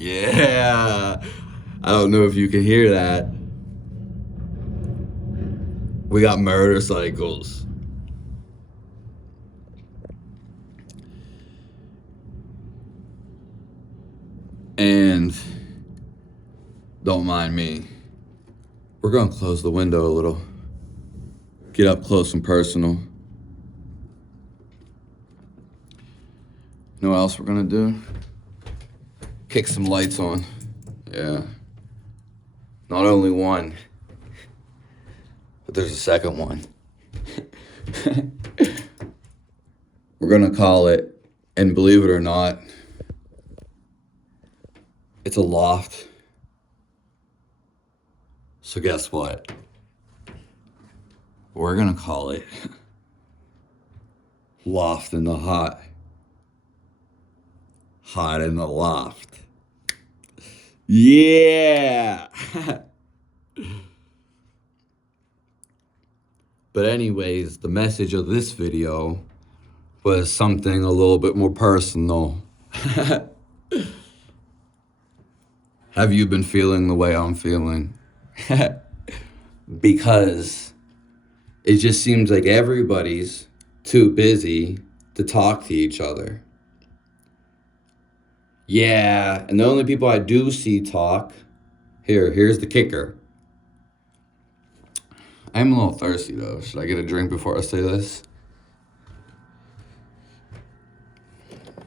Yeah. I don't know if you can hear that. We got motorcycles. And don't mind me. We're going to close the window a little. Get up close and personal. You know what else we're going to do? Kick some lights on. Yeah. Not only one, but there's a second one. We're going to call it, and believe it or not, it's a loft. So guess what? We're going to call it Loft in the Hot. Hot in the Loft. Yeah! But anyways, the message of this video was something a little bit more personal. Have you been feeling the way I'm feeling? Because it just seems like everybody's too busy to talk to each other. Yeah, and the only people I do see talk, here's the kicker. I'm a little thirsty though. Should I get a drink before I say this?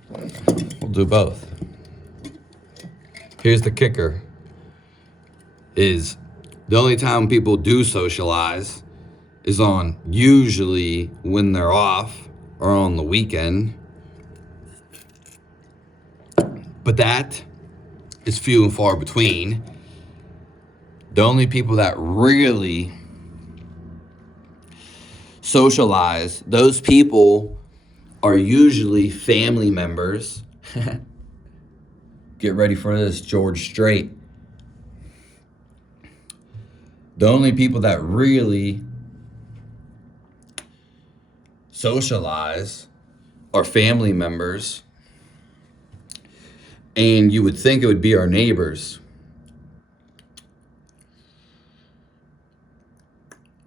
We'll do both. Here's the kicker. Is the only time people do socialize is on usually when they're off or on the weekend. But that is few and far between. The only people that really socialize, those people are usually family members. Get ready for this, George Strait. The only people that really socialize are family members. And you would think it would be our neighbors.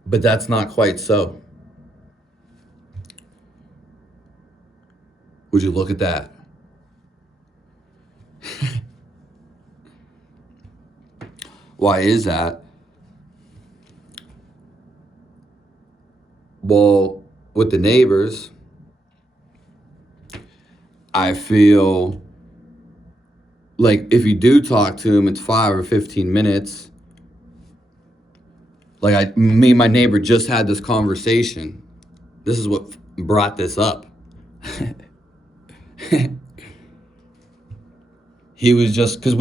But that's not quite so. Would you look at that? Why is that? Well, with the neighbors, I feel like if you do talk to them, it's 5 or 15 minutes. Like me and my neighbor just had this conversation. This is what brought this up. He was just, because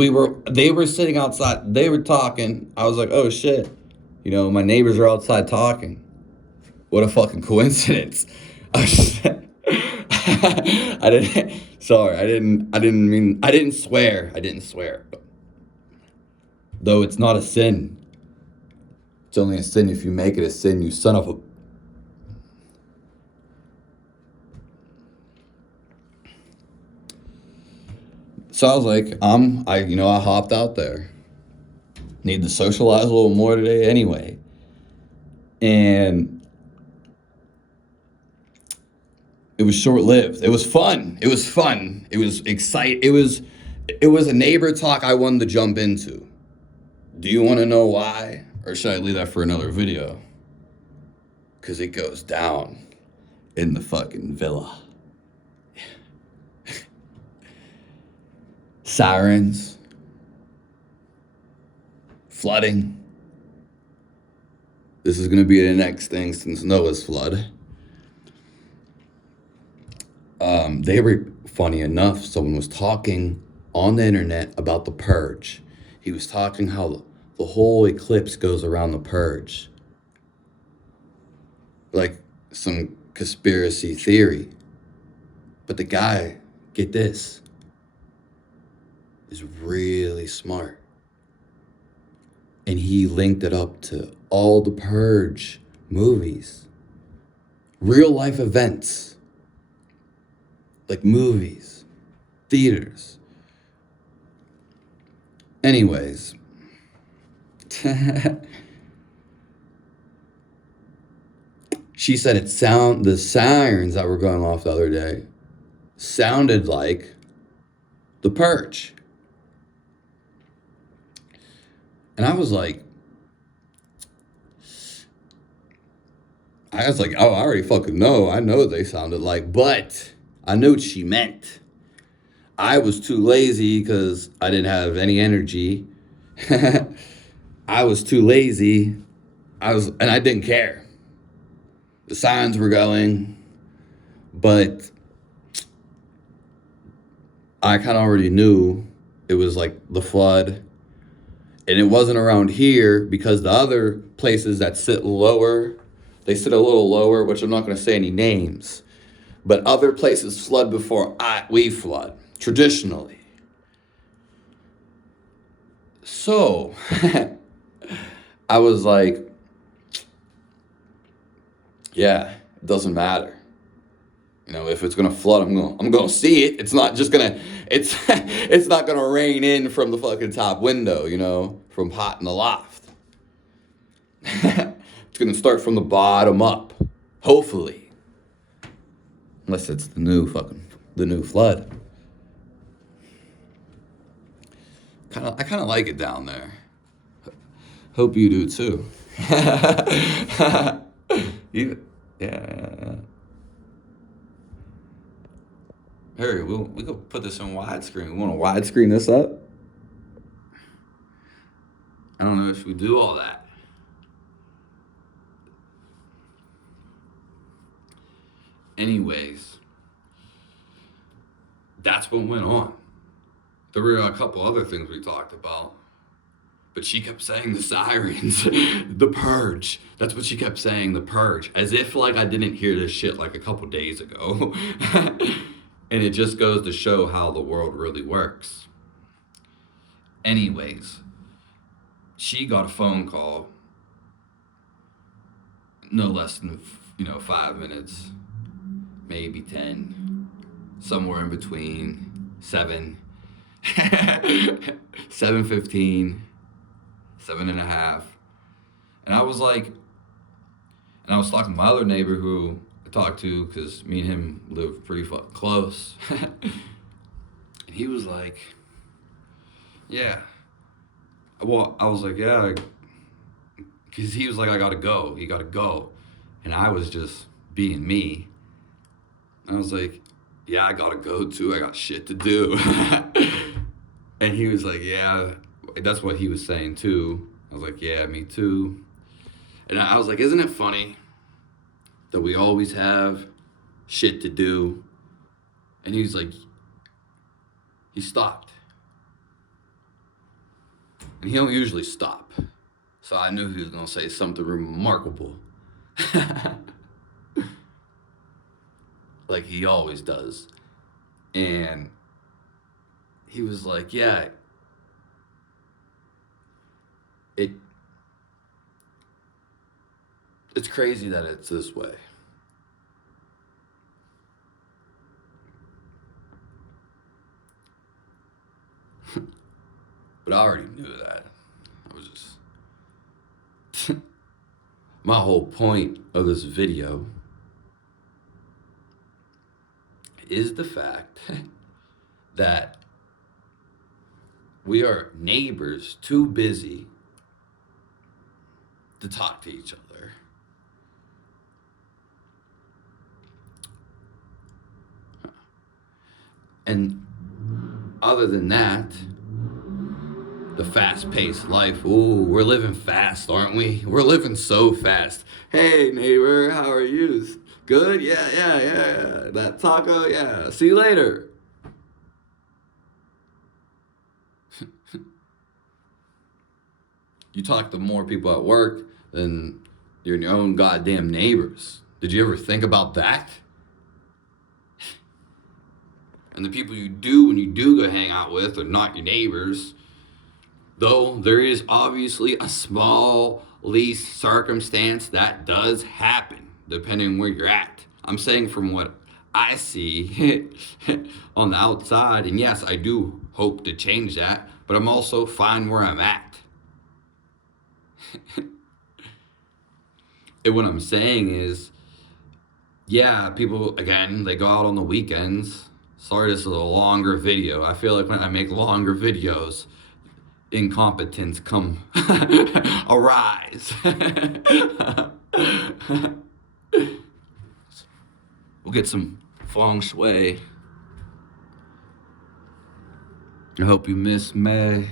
they were sitting outside, they were talking. I was like, oh shit, my neighbors are outside talking. What a fucking coincidence. I didn't swear. I didn't swear. Though it's not a sin. It's only a sin if you make it a sin, you son of a... So I was like, I hopped out there. Need to socialize a little more today anyway. And it was short-lived. It was fun. It was exciting. It was a neighbor talk I wanted to jump into. Do you want to know why? Or should I leave that for another video? Because it goes down in the fucking villa. Sirens. Flooding. This is going to be the next thing since Noah's flood. They were, funny enough, someone was talking on the internet about the purge. He was talking how the whole eclipse goes around the purge. Like some conspiracy theory. But the guy, get this, is really smart. And he linked it up to all the purge movies. Real life events. Like movies, theaters. Anyways, she said the sirens that were going off the other day sounded like the purge. And I was like, oh, I already fucking know. I know what they sounded like, but I knew what she meant. I was too lazy because I didn't have any energy. I was too lazy. And I didn't care. The signs were going, but I kind of already knew it was like the flood. And it wasn't around here because the other places that sit lower, they sit a little lower, which I'm not going to say any names. But other places flood before we flood, traditionally. So, I was like, yeah, it doesn't matter. You know, if it's gonna flood, I'm gonna see it. It's not just gonna, it's not gonna rain in from the fucking top window, you know, from hot in the loft. It's gonna start from the bottom up, hopefully. Unless it's the new flood. I kind of like it down there. Hope you do too. Yeah. Harry, we could put this on widescreen. We want to widescreen this up? I don't know if we do all that. Anyways, that's what went on. There were a couple other things we talked about. But she kept saying the sirens, the purge. That's what she kept saying, the purge. As if like I didn't hear this shit like a couple days ago. And it just goes to show how the world really works. Anyways, she got a phone call, no less than 5 minutes, maybe 10, somewhere in between 7, 7:15, 7.5. And I was like, and I was talking to my other neighbor who I talked to because me and him live pretty fucking close. And he was like, yeah. Well, I was like, yeah. Because he was like, I gotta go. You gotta go. And I was just being me. I was like, yeah, I gotta go too. I got shit to do. And he was like, yeah. That's what he was saying too. I was like, yeah, me too. And I was like, isn't it funny that we always have shit to do? And he was like, he stopped. And he don't usually stop. So I knew he was going to say something remarkable. Like he always does. And he was like, yeah, it's crazy that it's this way. But I already knew that. I was just... My whole point of this video is the fact that we are neighbors too busy to talk to each other. And other than that, the fast-paced life, ooh, we're living fast, aren't we? We're living so fast. Hey, neighbor, how are you? Good? Yeah. That taco? Yeah. See you later. You talk to more people at work than your own goddamn neighbors. Did you ever think about that? And the people you do when you do go hang out with are not your neighbors. Though there is obviously a small least circumstance that does happen, depending where you're at. I'm saying from what I see on the outside, and yes, I do hope to change that, but I'm also fine where I'm at. And what I'm saying is, yeah, people, again, they go out on the weekends. Sorry, this is a longer video. I feel like when I make longer videos, incompetence come arise. We'll get some feng shui. I hope you miss May.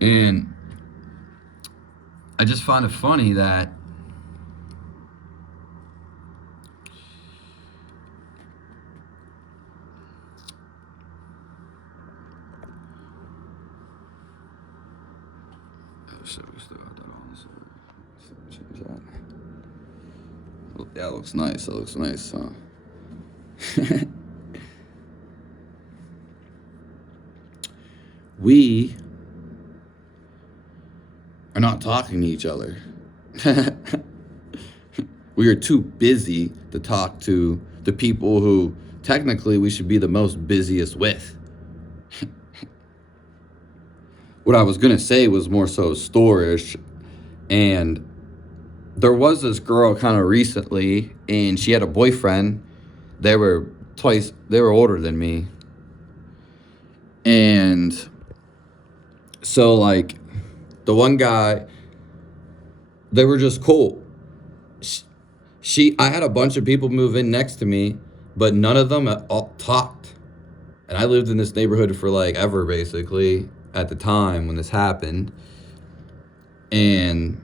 And I just find it funny that we still got that on, so change that. Yeah, it looks nice. That looks nice, huh? We are not talking to each other. We are too busy to talk to the people who technically we should be the most busiest with. What I was going to say was more so storage. And there was this girl kind of recently, and she had a boyfriend. They were older than me. And so, like, the one guy, they were just cool. I had a bunch of people move in next to me, but none of them talked. And I lived in this neighborhood for like ever, basically, at the time when this happened. And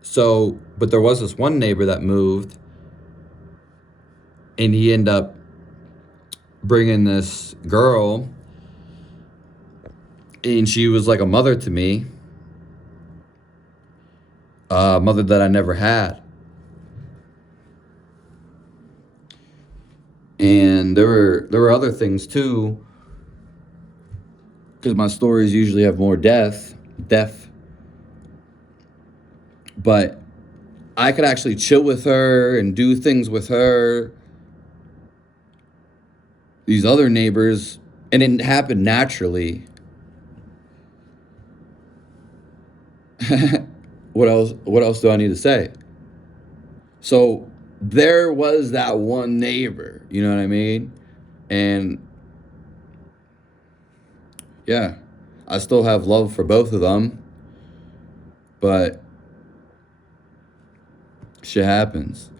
so, but there was this one neighbor that moved, and he ended up bringing this girl, and she was like a mother to me, a mother that I never had. And there were other things too, because my stories usually have more death, but I could actually chill with her and do things with her. These other neighbors, and it happened naturally. What else do I need to say? So there was that one neighbor, you know what I mean? And yeah, I still have love for both of them, but shit happens.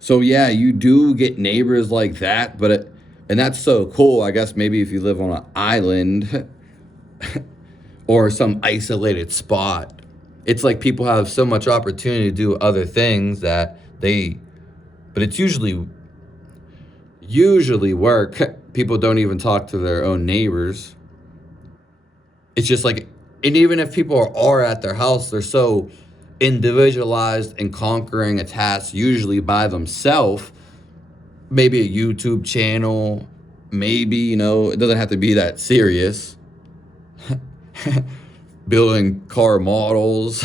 So yeah, you do get neighbors like that, and that's so cool. I guess maybe if you live on an island or some isolated spot, it's like people have so much opportunity to do other things but it's usually work. People don't even talk to their own neighbors. It's just like, and even if people are at their house, they're so individualized and conquering a task usually by themselves. Maybe a YouTube channel, maybe, it doesn't have to be that serious. Building car models.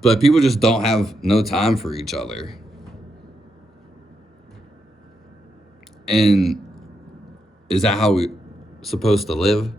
But people just don't have no time for each other. And is that how we're supposed to live?